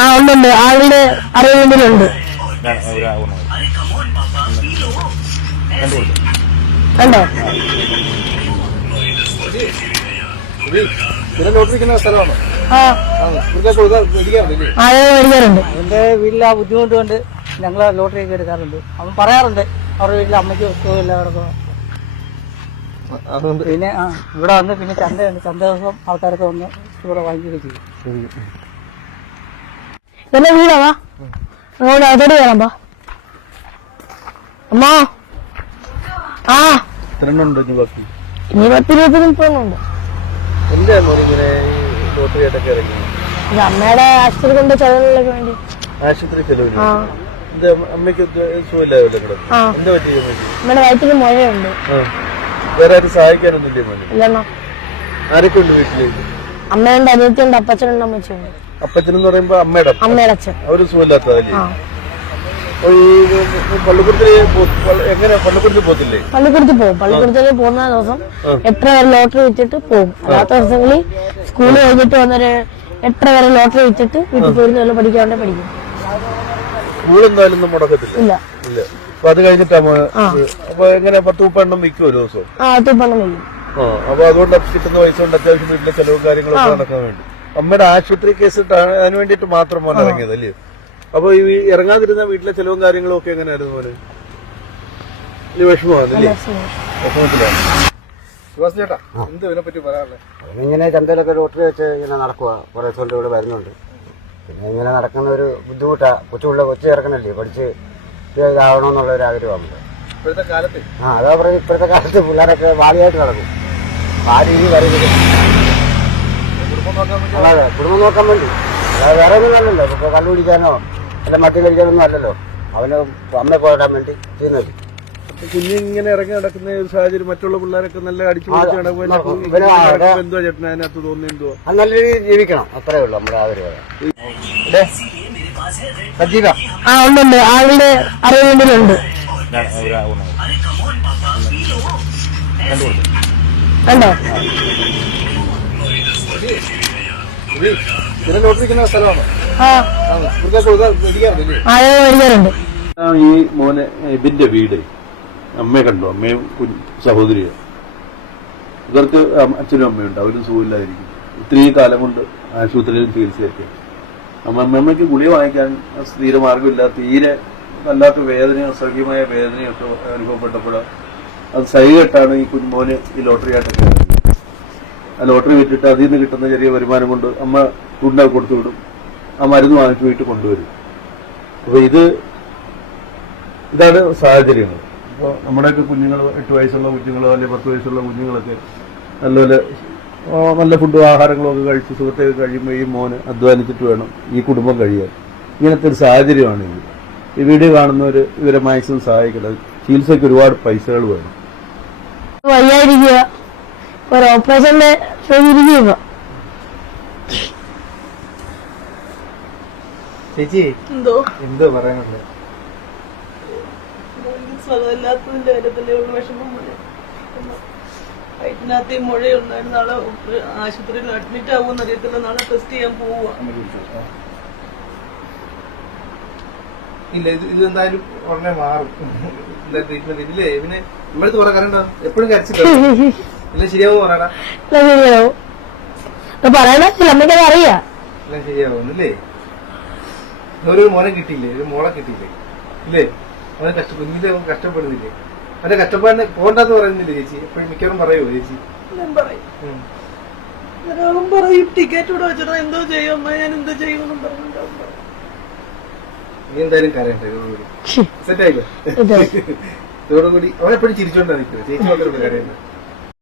ആ ഉണ്ട് ആളുടെ അറിവുണ്ട് കണ്ടോ സ്ഥലമാണ്. മേടിക്കാറുണ്ട്. എന്റെ വീട്ടിൽ ആ ബുദ്ധിമുട്ട് കൊണ്ട് ഞങ്ങൾ ലോട്ടറി ഒക്കെ എടുക്കാറുണ്ട്. അവൻ പറയാറുണ്ട് അവരുടെ വീട്ടിൽ അമ്മയ്ക്ക് സുഖമില്ല കിടക്കുക. പിന്നെ ഇവിടെ വന്ന് പിന്നെ ചന്തയുണ്ട്. ചന്ത ദിവസം ആൾക്കാരൊക്കെ വന്ന് ഇവിടെ വാങ്ങിക്കുകയൊക്കെ ചെയ്യും. ഇതെല്ലാം വീടാവാ അങ്ങോട്ട് അതോട് കയറാമ്പാ അമ്മ. ആ ഇനി 10-20-30 ഇത് അമ്മയുടെ ആശുപത്രി കൊണ്ട് ചെലവുകളിലേക്ക് വേണ്ടി. ആശുപത്രി ചെലവിന് അമ്മയ്ക്ക് സുഖമില്ലാവില്ല. അമ്മയുടെ വയറ്റിന് മുഴയുണ്ട്. വേറെ ആരും സഹായിക്കാനൊന്നുമില്ലേ മോനെ? ഇല്ലെന്നോ. ആരൊക്കെ ഉണ്ട് വീട്ടിലേക്ക്? അമ്മയുണ്ട്, അനിയത്തിയുണ്ട്, അപ്പച്ചനുണ്ട്, അമ്മച്ചുണ്ട്. അപ്പച്ചനെന്ന് പറയുമ്പോ അമ്മയുടെ അച്ഛൻ. അവര് സുഖമില്ലാത്തതല്ലേ? പള്ളിക്കുടത്തിൽ എങ്ങനെ പള്ളിക്കുടത്തിൽ പോകത്തില്ലേ? പള്ളിക്കുടത്തിൽ പോകും. പള്ളിക്കുടത്തിൽ പോകുന്ന ദിവസം 8 വരെ ലോട്ടറി വിറ്റിട്ട് പോകും. അല്ലാത്ത ദിവസങ്ങളിൽ സ്കൂളിൽ കഴിഞ്ഞിട്ട് വന്നൊരു 8 വരെ ലോട്ടറി വിറ്റിട്ട് വീട്ടിൽ പോയിരുന്ന് വല്ല പഠിക്കാണ്ട് പഠിക്കും. സ്കൂൾ എന്തായാലും മുടക്കത്തില്ല. ഇല്ല. അപ്പൊ അത് കഴിഞ്ഞിട്ടാ അപ്പൊ എങ്ങനെ 10-30 എണ്ണം വിൽക്കും ഒരു ദിവസം? 10 എണ്ണം വിൽക്കും. അപ്പൊ അതുകൊണ്ട് കിട്ടുന്ന പൈസ കൊണ്ട് അത്യാവശ്യം വീട്ടിലെ ചെലവും കാര്യങ്ങളൊക്കെ നടക്കാൻ വേണ്ടി അമ്മയുടെ ആശുപത്രി കേസ് അതിന് വേണ്ടിട്ട് മാത്രം മോനെ ഇറങ്ങിയത് അല്ലേ? അപ്പൊ ഈ ഇറങ്ങാതിരുന്ന വീട്ടിലെ ചെലവും കാര്യങ്ങളും ഒക്കെ എങ്ങനെയായിരുന്നു മോനെ? വിഷമമാണല്ലേ? വിഷമത്തിലാണ്. സുഭാഷ് ചേട്ടാ എന്ത് ഇതിനെ പറ്റി പറയാറുള്ളത്? ഇങ്ങനെ ചന്തയിലൊക്കെ ലോട്ടറി വെച്ച് ഇങ്ങനെ നടക്കുക. കുറെ ദിവസം ഇവിടെ വരുന്നുണ്ട്. പിന്നെ ഇങ്ങനെ നടക്കുന്ന ഒരു ബുദ്ധിമുട്ടാ. കൊച്ചു ഇറക്കണല്ലേ, പഠിച്ച് ഇതാവണമെന്നുള്ള ഒരു ആഗ്രഹമാണ് ഇപ്പോഴത്തെ കാലത്ത്. അതാ പറയുന്നത്. ഇപ്പോഴത്തെ കാലത്ത് പിള്ളേരൊക്കെ വാലിയായിട്ട് നടക്കും. ഭാര്യ ഇനി പറയുന്നത് അല്ലാതെ കുടുംബം നോക്കാൻ വേണ്ടി. അല്ലാതെ വേറെ ഒന്നും അല്ലല്ലോ. ഇപ്പൊ കണ്ടുപിടിക്കാനോ അല്ല മറ്റു കഴിക്കാനൊന്നും അല്ലല്ലോ. അവന് അമ്മ പോരാൻ വേണ്ടി ചെയ്യുന്നത്. കുഞ്ഞിങ്ങനെ ഇറങ്ങി നടക്കുന്ന ഒരു സാഹചര്യം മറ്റുള്ള പിള്ളേരൊക്കെ നല്ല അടിച്ചു എന്തോ ചേട്ടൻ അതിനകത്ത് തോന്നിയെന്തോ നല്ല രീതിയിൽ ജീവിക്കണം. അത്രേ ഉള്ളൂ നമ്മുടെ ആഗ്രഹം. ഉണ്ട് ആളുടെ അറിവുണ്ട് കണ്ടോ. സ്ഥലമാണ്. മേടിക്കാറുണ്ട്. ഈ മോനെ ഇതിന്റെ വീട് അമ്മയെ കണ്ടോ? അമ്മയും സഹോദരിയോ? ഇവർക്ക് അച്ഛനും അമ്മയുണ്ട്. അവരും സുഖമില്ലായിരിക്കും. ഇത്രയും കാലം കൊണ്ട് ആശുപത്രിയിൽ ചികിത്സയൊക്കെ. അമ്മയ്ക്ക് ഗുളിക വാങ്ങിക്കാൻ സ്ഥിരമാർഗമില്ല. തീരെ വല്ലാത്ത വേദനയോ അസഹ്യമായ വേദനയൊക്കെ അനുഭവപ്പെട്ടപ്പോൾ അത് സഹികെട്ടാണ് ഈ കുഞ്ഞുമോന് ഈ ലോട്ടറി ആയിട്ടൊക്കെ. ആ ലോട്ടറി വിറ്റിട്ട് അതിൽ നിന്ന് കിട്ടുന്ന ചെറിയ വരുമാനം കൊണ്ട് അമ്മ ഫുഡൊക്കെ കൊടുത്തു വിടും. ആ മരുന്ന് വാങ്ങിച്ച് വീട്ടിൽ കൊണ്ടുവരും. അപ്പൊ ഇതാണ് സാഹചര്യങ്ങൾ. അപ്പോൾ നമ്മുടെയൊക്കെ കുഞ്ഞുങ്ങൾ 8 വയസ്സുള്ള കുഞ്ഞുങ്ങളോ അല്ലെങ്കിൽ 10 വയസ്സുള്ള കുഞ്ഞുങ്ങളൊക്കെ നല്ല ഫുഡും ആഹാരങ്ങളും ഒക്കെ കഴിച്ച് സുഖത്തൊക്കെ കഴിയുമ്പോൾ ഈ മോന് അധ്വാനിച്ചിട്ട് വേണം ഈ കുടുംബം കഴിയാൻ. ഇങ്ങനത്തെ ഒരു സാഹചര്യമാണ് ഇത്. ഈ വീഡിയോ കാണുന്നവർ ഇവരെ മാക്സിമം സഹായിക്കണം. ചികിത്സയ്ക്ക് ഒരുപാട് പൈസകൾ വേണം. വയ്യായിരിക്കുക, ഒരു ഓപ്പറേഷന്റെ ഇരിക്കുക. ചേച്ചി എന്തോ പറയാനുള്ളത്? സ്ഥലമില്ലാത്തതിന്റെ കാര്യത്തിലേ ഉള്ള വിഷമം. വയറ്റിനകത്ത് ഈ മുഴയുണ്ടായിരുന്നു. നാളെ ആശുപത്രിയിൽ അഡ്മിറ്റ് ആവുമെന്ന് അറിയത്തില്ല. നാളെ ടെസ്റ്റ് ചെയ്യാൻ പോവുക. ഇല്ല, ഇത് എന്തായാലും ഉടനെ മാറും. എന്താ ട്രീറ്റ്മെന്റ് ഇല്ലേ? പിന്നെ നമ്മളടുത്ത് പറയാ കരണ്ടോ? എപ്പോഴും കരച്ചില്ല. ഇല്ല ശരിയാവും പറയടാ. അറിയാം എല്ലാം ശരിയാവുന്നില്ലേ? ഒരു മോനെ കിട്ടിയില്ലേ? ഒരു മോളെ കിട്ടിയില്ലേ? ഇല്ലേ? അവനെ കുഞ്ഞിന്റെ കഷ്ടപ്പെടുന്നില്ലേ? അവന്റെ കഷ്ടപ്പാടിനെ പോകണ്ടെന്ന് പറയുന്നില്ലേ ചേച്ചി? എപ്പോഴും മിക്കവാറും പറയുമോ ചേച്ചി? ഞാൻ പറയും. ടിക്കറ്റ് കൂടെ വെച്ചിട്ട് എന്തോ ചെയ്യും അമ്മ, ഞാൻ എന്തോ ചെയ്യുമെന്നും പറഞ്ഞിട്ടുണ്ടാവും. നീ എന്തായാലും കരയട്ടെ. സെറ്റായില്ലേ? ഇതോടുകൂടി അവനെപ്പോഴും ചിരിച്ചോണ്ടാ നിൽക്കുന്നത്. ചേച്ചി മാത്രമേ കരയുന്നത്.